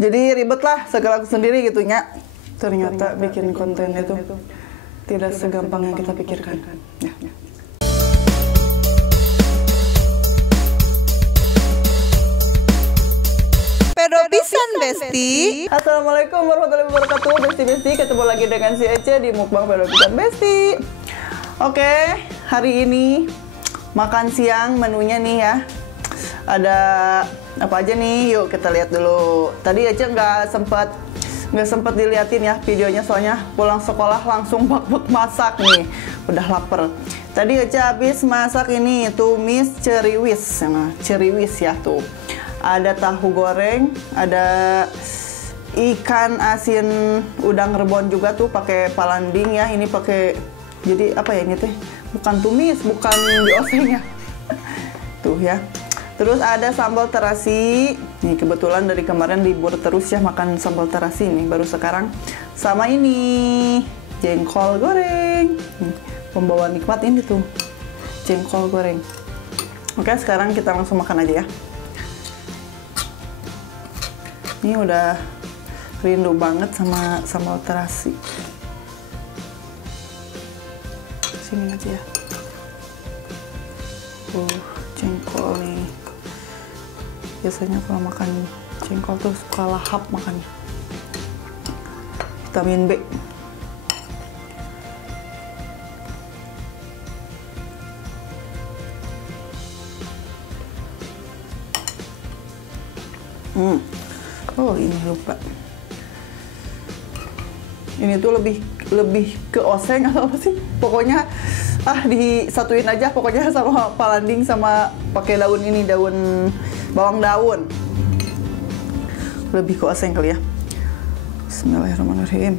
Jadi ribet lah segala aku sendiri gitu ya. Ternyata bikin konten itu tidak segampang yang kita pikirkan. Ya. Pedo pisan Besti. Assalamualaikum warahmatullahi wabarakatuh, Besti-Besti. Ketemu lagi dengan si Ece di Mukbang Pedo Pisan Besti. Oke, hari ini makan siang menunya nih ya. Ada apa aja nih? Yuk kita lihat dulu. Tadi Ece nggak sempat diliatin ya videonya, soalnya pulang sekolah langsung bak-bak masak nih. Udah lapar. Tadi Ece habis masak ini tumis ceriwis. Nah, ceriwis ya tuh. Ada tahu goreng, ada ikan asin udang rebon juga tuh pakai palanding ya. Ini pakai, jadi apa ya ini teh? Bukan tumis, bukan dioseng ya. Tuh ya. Terus ada sambal terasi. Nih kebetulan dari kemarin libur terus ya makan sambal terasi nih baru sekarang. Sama ini jengkol goreng. Pembawa nikmat ini tuh. Jengkol goreng. Oke, sekarang kita langsung makan aja ya. Ini udah rindu banget sama sambal terasi. Sini aja ya. Jengkol nih. Biasanya kalau makan jengkol tuh suka lahap makannya. Vitamin B. Oh, ini lupa. Ini tuh lebih ke oseng atau apa sih? Pokoknya disatuin aja pokoknya sama palanding sama pakai daun ini, daun bawang daun. Lebih ke oseng kali ya. Bismillahirrahmanirrahim.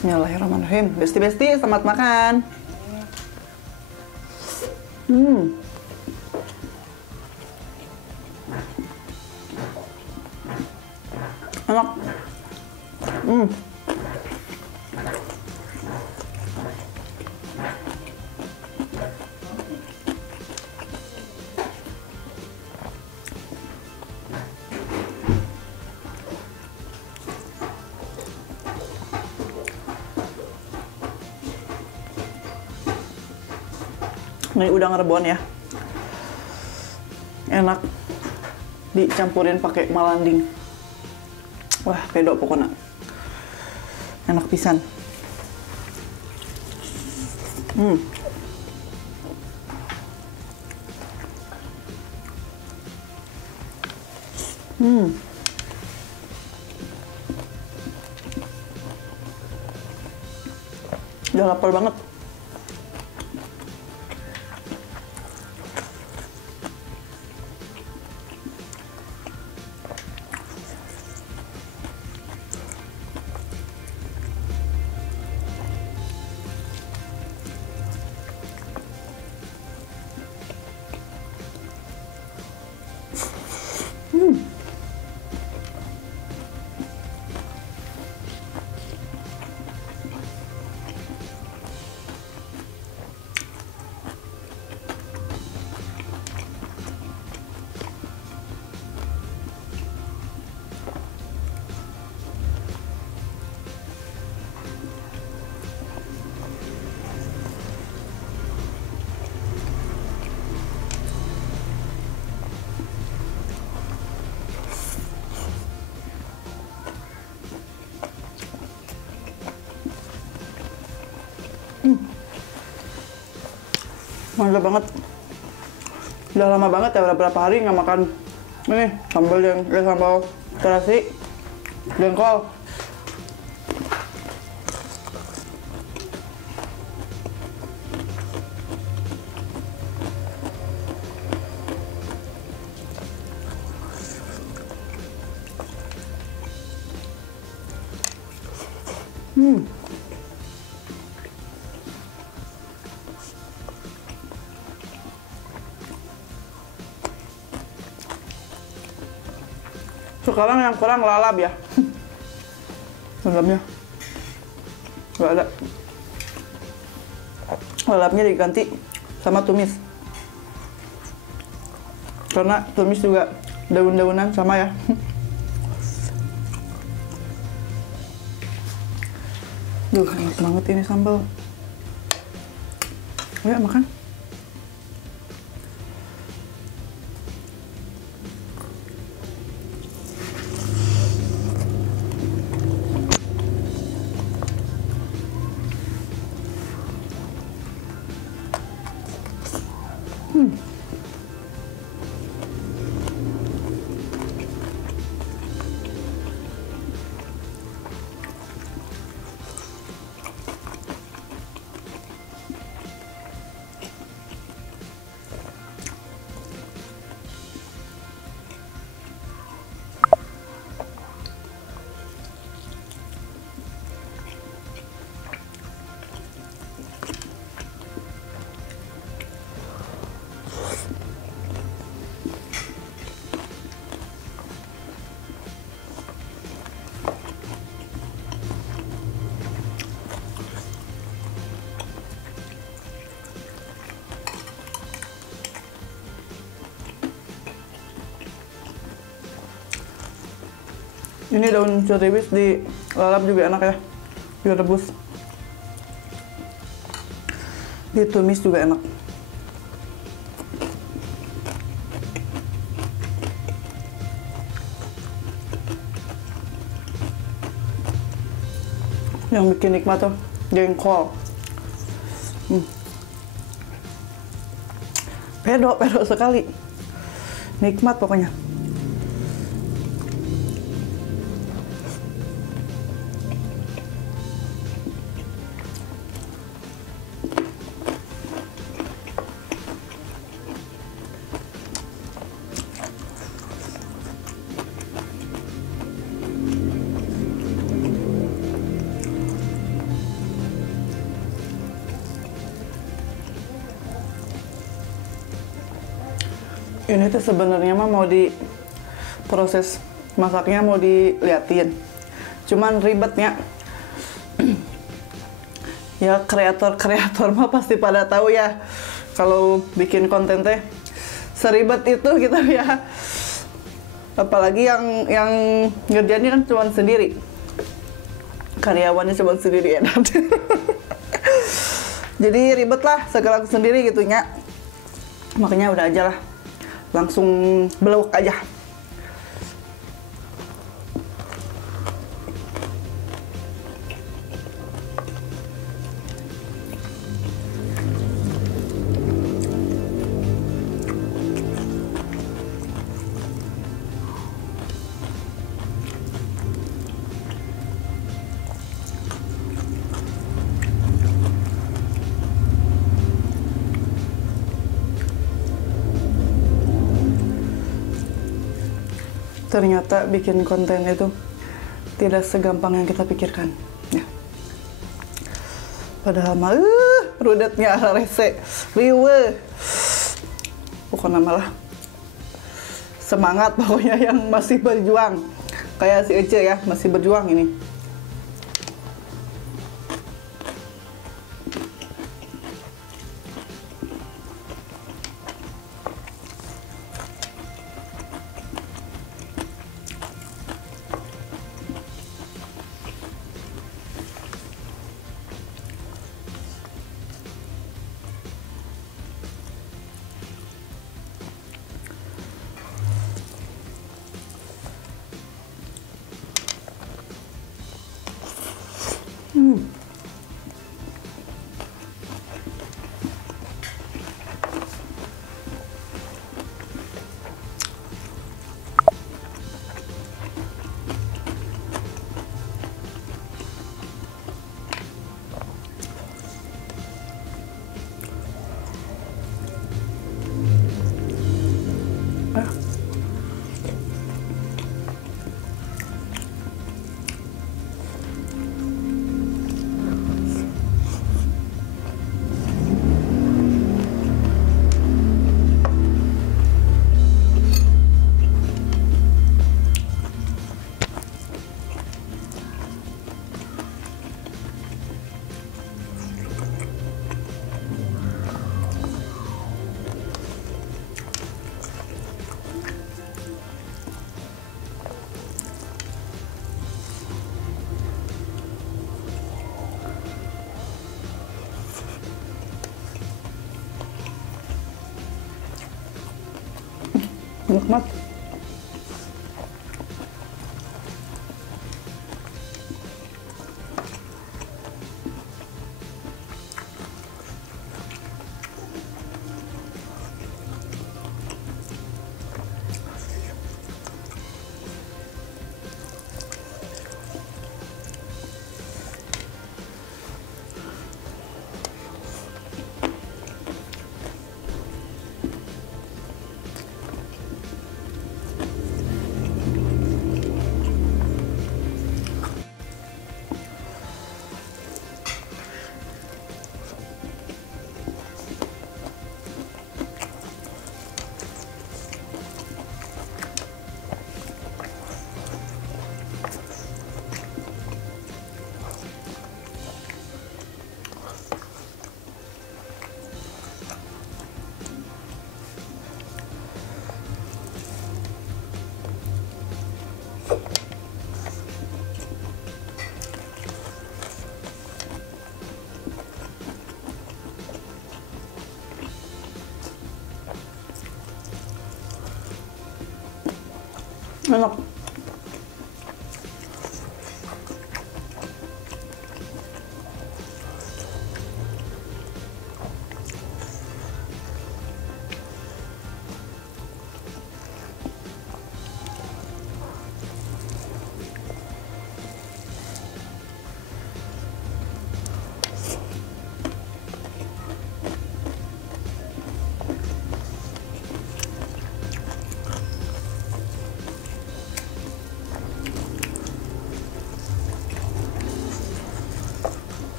Bismillahirrahmanirrahim. Besti-besti, selamat makan. Enak. Ini udang rebon ya, enak dicampurin pakai malanding. Wah, pedo pokoknya enak pisan. Udah lapar banget. Mantap banget. Udah lama banget ya, udah berapa hari nggak makan ini sambal terasi jengkol. Sekarang yang kurang lalap ya. Lalapnya nggak ada. Lalapnya diganti sama tumis. Karena tumis juga daun-daunan sama ya. Duh, enak banget ini sambal. Ayo makan. Ini daun ceriwis di lalap juga enak ya, direbus, ditumis juga enak. Yang bikin nikmat tuh jengkol. Pedo sekali, nikmat pokoknya. Ini tuh sebenarnya mah mau di proses masaknya mau diliatin, cuman ribetnya. Ya kreator mah pasti pada tahu ya, kalau bikin konten teh seribet itu gitu ya. Apalagi yang ngerjainnya kan cuma sendiri, karyawannya cuma sendiri enak. Jadi ribet lah segala sendiri gitunya. Makanya udah aja lah, langsung belok aja. Ternyata bikin konten itu tidak segampang yang kita pikirkan ya. Padahal mah rudetnya rese riwe, pokoknya malah semangat pokoknya yang masih berjuang kayak si Ece ya, masih berjuang ini. Nikmat. Enak.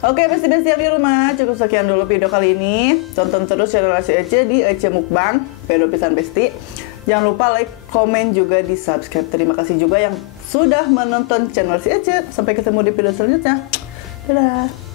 Oke, besti-besti yang di rumah, cukup sekian dulu video kali ini. Tonton terus channel si Ece di Ece Mukbang, pedo pisan besti. Jangan lupa like, komen, juga di subscribe. Terima kasih juga yang sudah menonton channel si Ece. Sampai ketemu di video selanjutnya. Dadah.